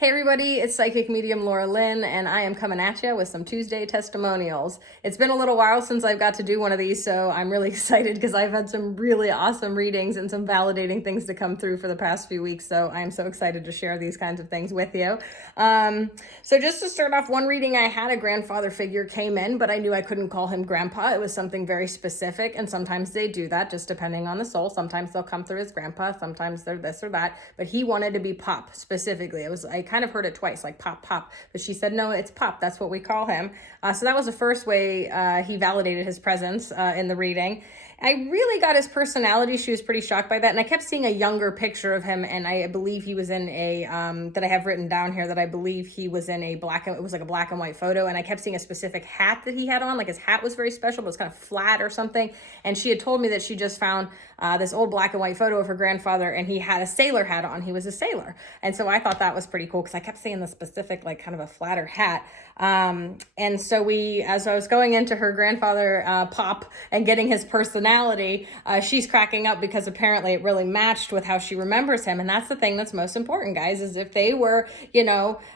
Hey everybody, it's Psychic Medium Laura Lynn, and I am coming at you with some Tuesday testimonials. It's been a little while since I've got to do one of these, so I'm really excited because I've had some really awesome readings and some validating things to come through for the past few weeks, so I'm so excited to share these kinds of things with you. So just to start off, one reading I had, a grandfather figure came in, but I knew I couldn't call him grandpa. It was something very specific, and sometimes they do that just depending on the soul. Sometimes they'll come through as grandpa, sometimes they're this or that, but he wanted to be Pop specifically. I kind of heard it twice, like pop, pop, but she said, no, it's Pop. That's what we call him. So that was the first way he validated his presence in the reading. I really got his personality. She was pretty shocked by that. And I kept seeing a younger picture of him. And I believe he was in a, that I have written down here, that I believe he was in it was like a black and white photo. And I kept seeing a specific hat that he had on. Like his hat was very special, but it was kind of flat or something. And she had told me that she just found this old black and white photo of her grandfather, and he had a sailor hat on. He was a sailor. And so I thought that was pretty cool because I kept seeing the specific, like kind of a flatter hat. And so as I was going into her grandfather, Pop, and getting his personality, she's cracking up because apparently it really matched with how she remembers him. And that's the thing that's most important, guys, is if they were,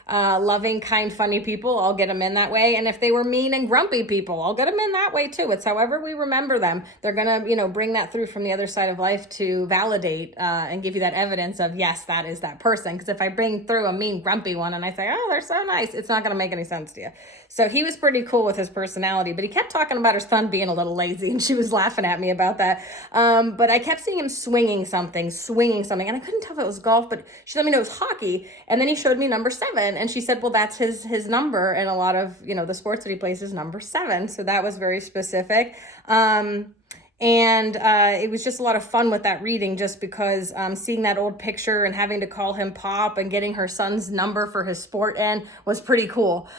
loving, kind, funny people, I'll get them in that way. And if they were mean and grumpy people, I'll get them in that way too. It's however we remember them. They're going to, bring that through from the other side of life to validate and give you that evidence of, yes, that is that person. Because if I bring through a mean, grumpy one and I say, oh, they're so nice, it's not going to make any sense to you. So he was pretty cool with his personality, but he kept talking about her son being a little lazy, and she was laughing at me about that. But I kept seeing him swinging something, and I couldn't tell if it was golf, but she let me know it was hockey. And then he showed me number 7, and she said, well, that's his number, and a lot of, the sports that he plays is number 7. So that was very specific. And it was just a lot of fun with that reading, just because seeing that old picture and having to call him Pop and getting her son's number for his sport in was pretty cool.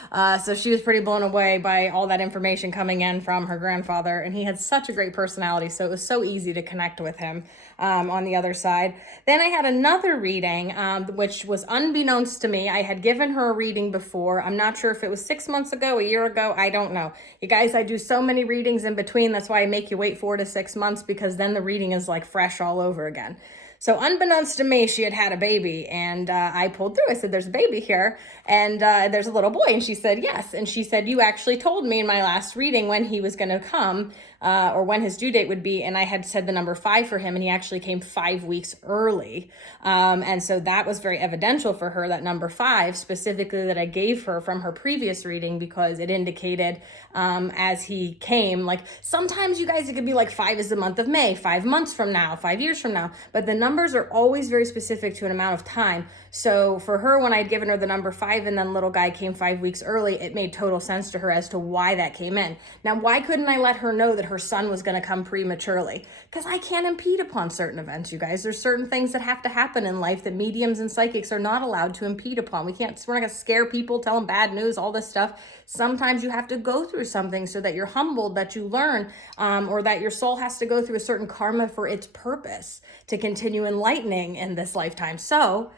So she was pretty blown away by all that information coming in from her grandfather. And he had such a great personality, so it was so easy to connect with him on the other side. Then I had another reading, which was unbeknownst to me. I had given her a reading before. I'm not sure if it was 6 months ago, a year ago. I don't know. You guys, I do so many readings in between. That's why I make you wait 4 to 6 months, because then the reading is like fresh all over again. So unbeknownst to me, she had had a baby, and I pulled through. I said, there's a baby here, and there's a little boy. And she said, yes. And she said, you actually told me in my last reading when he was going to come, or when his due date would be. And I had said the number 5 for him, and he actually came 5 weeks early. And so that was very evidential for her, that number 5 specifically that I gave her from her previous reading, because it indicated as he came, like sometimes you guys, it could be like 5 is the month of May, 5 months from now, 5 years from now, but the numbers are always very specific to an amount of time. So for her, when I'd given her the number 5 and then little guy came 5 weeks early, it made total sense to her as to why that came in. Now, why couldn't I let her know that her son was going to come prematurely? Because I can't impede upon certain events, you guys. There's certain things that have to happen in life that mediums and psychics are not allowed to impede upon. We're not going to scare people, tell them bad news, all this stuff. Sometimes you have to go through something so that you're humbled, that you learn, or that your soul has to go through a certain karma for its purpose to continue enlightening in this lifetime. So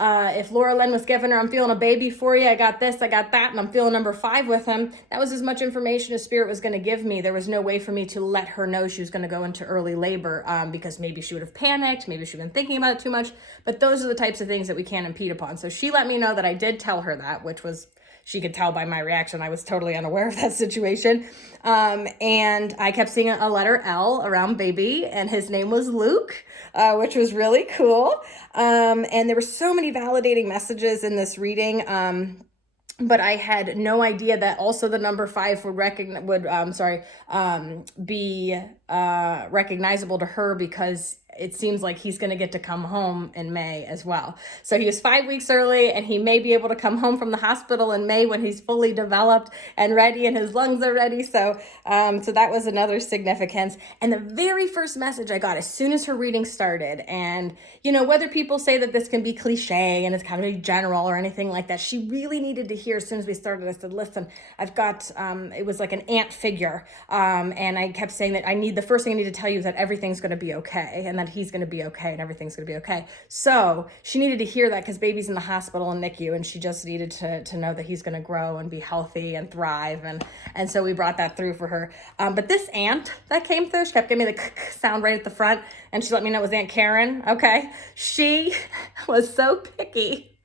if Laura Lynn was giving her, I'm feeling a baby for you, I got this, I got that, and I'm feeling number 5 with him, that was as much information as Spirit was going to give me. There was no way for me to let her know she was going to go into early labor, because maybe she would have panicked, maybe she'd been thinking about it too much, but those are the types of things that we can't impede upon. So she let me know that I did tell her that, which was, she could tell by my reaction, I was totally unaware of that situation. And I kept seeing a letter L around baby, and his name was Luke, which was really cool. And there were so many validating messages in this reading. But I had no idea that also the number 5 would be recognizable to her, because it seems like he's going to get to come home in May as well. So he was 5 weeks early, and he may be able to come home from the hospital in May when he's fully developed and ready and his lungs are ready. So that was another significance. And the very first message I got as soon as her reading started, and whether people say that this can be cliche and it's kind of general or anything like that, she really needed to hear as soon as we started. I said, listen, I've got, it was like an ant figure. And I kept saying that the first thing I need to tell you is that everything's going to be okay, and that he's going to be okay, and everything's going to be okay. So she needed to hear that, because baby's in the hospital and NICU, and she just needed to know that he's going to grow and be healthy and thrive. And so we brought that through for her. But this ant that came through, she kept giving me the sound right at the front, and she let me know it was Aunt Karen. Okay. She was so picky.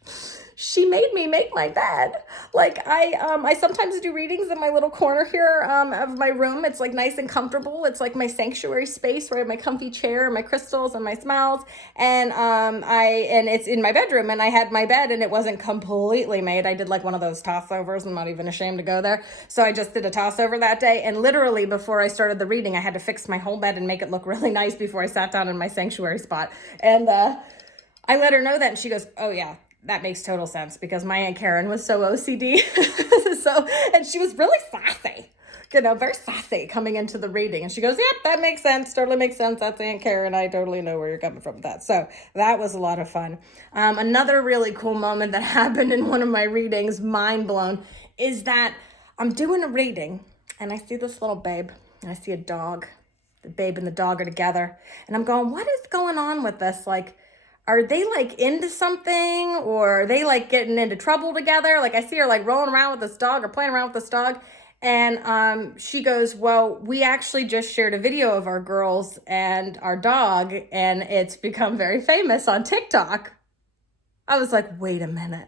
she made me make my bed. Like I sometimes do readings in my little corner here of my room. It's like nice and comfortable. It's like my sanctuary space where I have my comfy chair and my crystals and my smells. And and it's in my bedroom, and I had my bed and it wasn't completely made. I did like one of those toss overs. I'm not even ashamed to go there. So I just did a toss over that day, and literally before I started the reading, I had to fix my whole bed and make it look really nice before I sat down in my sanctuary spot. And I let her know that, and she goes, "Oh yeah, that makes total sense," because my Aunt Karen was so OCD. So, and she was really sassy, very sassy coming into the reading. And she goes, "Yep, that makes sense. Totally makes sense. That's Aunt Karen. I totally know where you're coming from with that." So that was a lot of fun. Another really cool moment that happened in one of my readings, mind blown, is that I'm doing a reading and I see this little babe and I see a dog. The babe and the dog are together. And I'm going, what is going on with this? Like, are they like into something, or are they like getting into trouble together? Like I see her like rolling around with this dog or playing around with this dog. And she goes, well, we actually just shared a video of our girls and our dog, and it's become very famous on TikTok. I was like, wait a minute.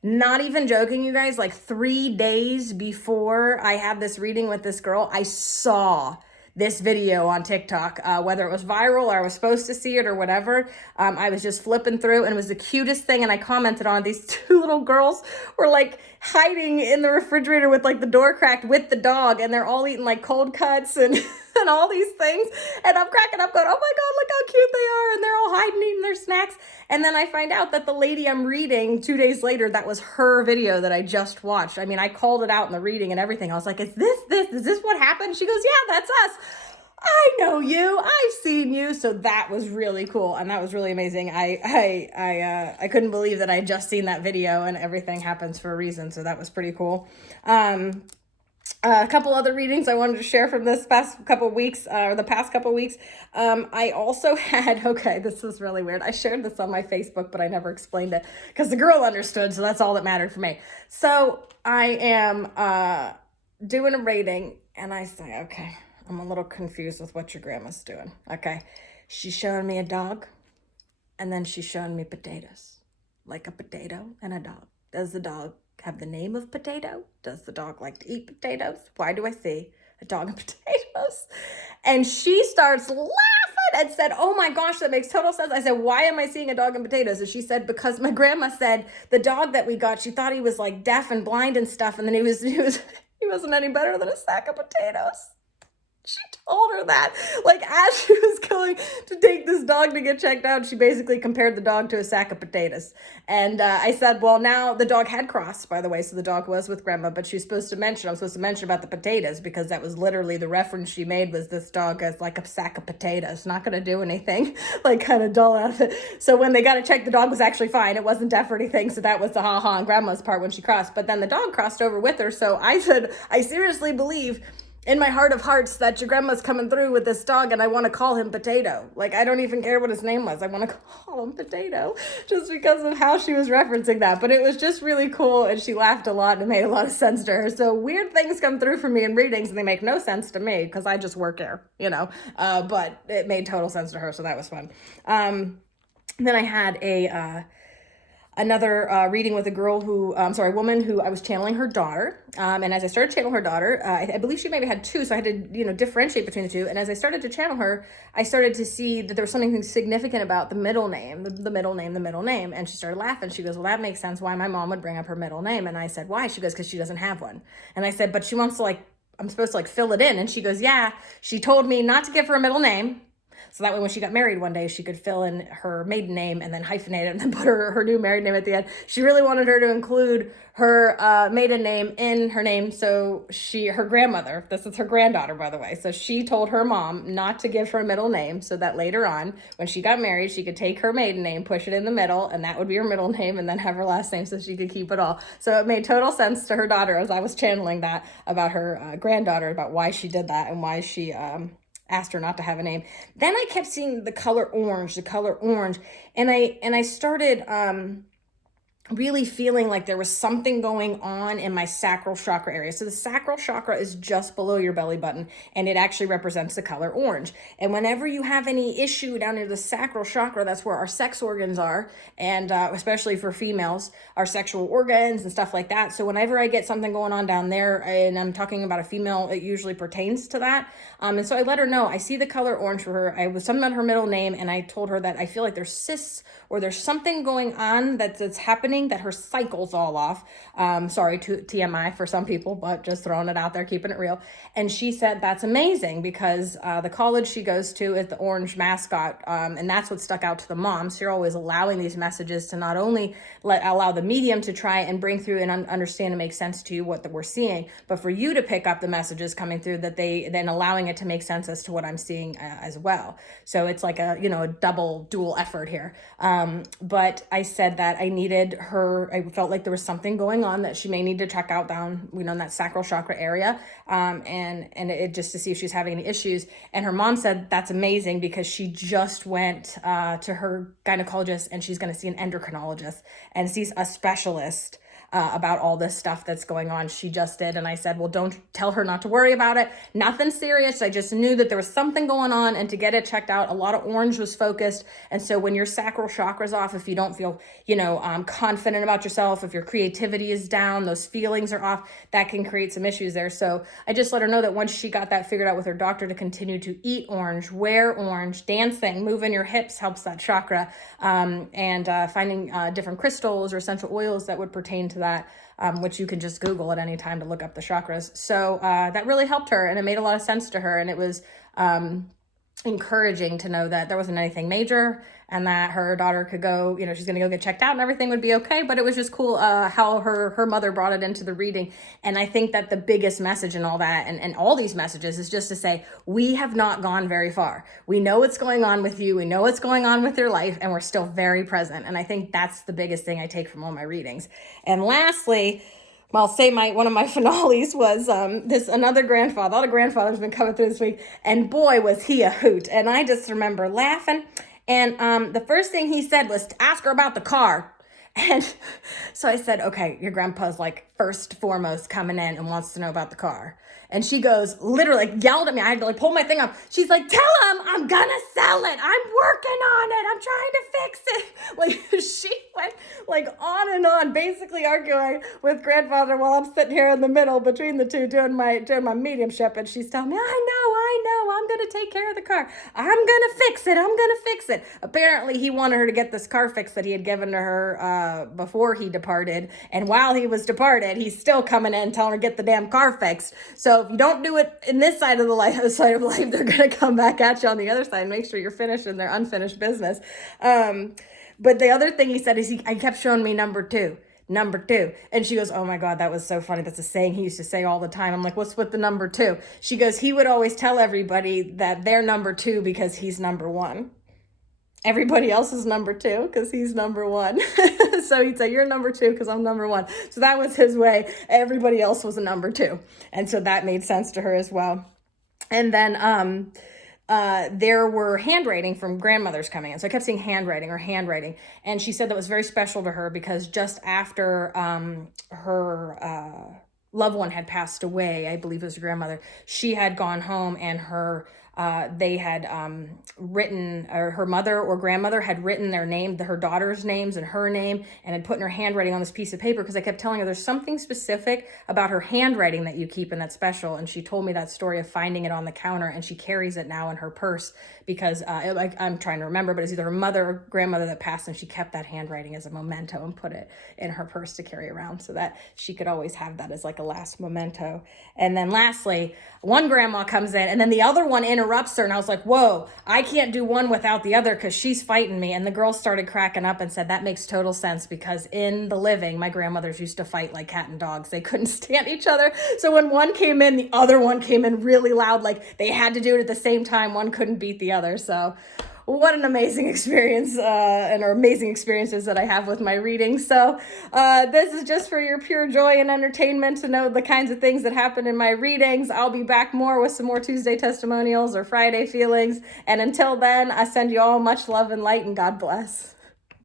Not even joking, you guys, like 3 days before I had this reading with this girl, I saw this video on TikTok, whether it was viral or I was supposed to see it or whatever. I was just flipping through, and it was the cutest thing. And I commented on it. These two little girls were like hiding in the refrigerator with like the door cracked with the dog, and they're all eating like cold cuts and and all these things. And I'm cracking up going, oh my God, look how cute they are. And they're all hiding, eating their snacks. And then I find out that the lady I'm reading 2 days later, that was her video that I just watched. I mean, I called it out in the reading and everything. I was like, is this what happened? She goes, yeah, that's us. I know you. I've seen you. So that was really cool, and that was really amazing. I couldn't believe that I had just seen that video, and everything happens for a reason. So that was pretty cool. A couple other readings I wanted to share from this past couple weeks, or the past couple weeks. I also had, okay, this was really weird. I shared this on my Facebook, but I never explained it because the girl understood. So that's all that mattered for me. So I am doing a reading, and I say, okay, I'm a little confused with what your grandma's doing. Okay. She's showing me a dog, and then she's showing me potatoes, like a potato and a dog. Does the dog have the name of potato? Does the dog like to eat potatoes? Why do I see a dog and potatoes? And she starts laughing and said, oh my gosh, that makes total sense. I said, why am I seeing a dog and potatoes? And she said, because my grandma said the dog that we got, she thought he was like deaf and blind and stuff. And then he wasn't any better than a sack of potatoes. She told her that, like, as she was going to take this dog to get checked out, she basically compared the dog to a sack of potatoes. And I said, well, now the dog had crossed, by the way, so the dog was with grandma, but I'm supposed to mention about the potatoes, because that was literally the reference she made, was this dog as like a sack of potatoes, not going to do anything, like kind of dull out of it. So when they got to check, the dog was actually fine. It wasn't deaf or anything, so that was the ha-ha on grandma's part when she crossed. But then the dog crossed over with her, so I said, I seriously believe in my heart of hearts that your grandma's coming through with this dog, and I want to call him Potato. Like, I don't even care what his name was. I want to call him Potato just because of how she was referencing that. But it was just really cool, and she laughed a lot, and it made a lot of sense to her. So weird things come through for me in readings, and they make no sense to me because I just work here, but it made total sense to her, so that was fun. Then I had another reading with a woman who I was channeling her daughter. And as I started channeling her daughter, I believe she maybe had two, so I had to, differentiate between the two. And as I started to channel her, I started to see that there was something significant about the middle name, the middle name. And she started laughing. She goes, well, that makes sense why my mom would bring up her middle name. And I said, why? She goes, because she doesn't have one. And I said, but she wants to I'm supposed to fill it in. And she goes, yeah, she told me not to give her a middle name. So that way when she got married one day, she could fill in her maiden name and then hyphenate it and then put her new married name at the end. She really wanted her to include her maiden name in her name. So her grandmother, this is her granddaughter, by the way. So she told her mom not to give her a middle name so that later on, when she got married, she could take her maiden name, push it in the middle, and that would be her middle name, and then have her last name so she could keep it all. So it made total sense to her daughter as I was channeling that about her granddaughter, about why she did that and why she asked her not to have a name. Then I kept seeing the color orange, and I started really feeling like there was something going on in my sacral chakra area. So the sacral chakra is just below your belly button, and it actually represents the color orange. And whenever you have any issue down near the sacral chakra, that's where our sex organs are, and especially for females, our sexual organs and stuff like that. So whenever I get something going on down there, and I'm talking about a female, it usually pertains to that. And so I let her know, I see the color orange for her. I was talking about her middle name, and I told her that I feel like there's cysts or there's something going on that's happening, that her cycle's all off. Sorry, TMI for some people, but just throwing it out there, keeping it real. And she said that's amazing because the college she goes to is the orange mascot, and that's what stuck out to the mom. So you're always allowing these messages to not only allow the medium to try and bring through and understand and make sense to you what we're seeing, but for you to pick up the messages coming through, that they then allowing it to make sense as to what I'm seeing as well. So it's like a dual effort here. But I said that I needed her, I felt like there was something going on that she may need to check out down, in that sacral chakra area, and it just to see if she's having any issues. And her mom said that's amazing because she just went to her gynecologist, and she's going to see an endocrinologist and sees a specialist about all this stuff that's going on. She just did. And I said, well, don't tell her not to worry about it. Nothing serious. I just knew that there was something going on, and to get it checked out, a lot of orange was focused. And so when your sacral chakra's off, if you don't feel, confident about yourself, if your creativity is down, those feelings are off, that can create some issues there. So I just let her know that once she got that figured out with her doctor, to continue to eat orange, wear orange, dancing, moving your hips helps that chakra, and finding different crystals or essential oils that would pertain to that, which you can just Google at any time to look up the chakras. So that really helped her, and it made a lot of sense to her. And it was encouraging to know that there wasn't anything major, and that her daughter could go, she's going to go get checked out and everything would be okay. But it was just cool how her mother brought it into the reading. And I think that the biggest message in all that, and all these messages, is just to say, we have not gone very far. We know what's going on with you. We know what's going on with your life, and we're still very present. And I think that's the biggest thing I take from all my readings. And lastly, well, I'll say one of my finales was this another grandfather. All the grandfathers been coming through this week, and boy, was he a hoot. And I just remember laughing. And the first thing he said was to ask her about the car. And so I said, okay, your grandpa's like first foremost coming in and wants to know about the car. And she goes, literally yelled at me. I had to pull my thing up. She's like, tell him I'm gonna sell it. I'm working on it. I'm trying to fix it. She went on and on, basically arguing with grandfather while I'm sitting here in the middle between the two doing my mediumship. And she's telling me, I know, I'm gonna take care of the car. I'm gonna fix it. Apparently he wanted her to get this car fixed that he had given to her before he departed. And while he was departed, he's still coming in telling her to get the damn car fixed. So if you don't do it in this side of life, they're going to come back at you on the other side and make sure you're finishing their unfinished business. But the other thing he said is I kept showing me number two. And she goes, oh my God, that was so funny. That's a saying he used to say all the time. I'm like, what's with the number two? She goes, he would always tell everybody that they're number two because he's number one. Everybody else is number two because he's number one. So he'd say, you're number two because I'm number one. So that was his way. Everybody else was a number two. And so that made sense to her as well. And then there were handwriting from grandmothers coming in. So I kept seeing handwriting. And she said that was very special to her because just after her loved one had passed away, I believe it was her grandmother, she had gone home, and they had written, or her mother or grandmother had written their name, her daughter's names and her name, and had put in her handwriting on this piece of paper, because I kept telling her there's something specific about her handwriting that you keep and that's special. And she told me that story of finding it on the counter, and she carries it now in her purse because I'm trying to remember, but it's either her mother or grandmother that passed, and she kept that handwriting as a memento and put it in her purse to carry around so that she could always have that as like a last memento. And then lastly, one grandma comes in, and then the other one interrupts her, and I was like, whoa, I can't do one without the other because she's fighting me. And the girl started cracking up and said that makes total sense, because in the living, my grandmothers used to fight like cat and dogs. They couldn't stand each other. So when one came in, the other one came in really loud, like they had to do it at the same time. One couldn't beat the other. So what an amazing experience, and amazing experiences that I have with my readings. So this is just for your pure joy and entertainment to know the kinds of things that happen in my readings. I'll be back more with some more Tuesday testimonials or Friday feelings. And until then, I send you all much love and light, and God bless.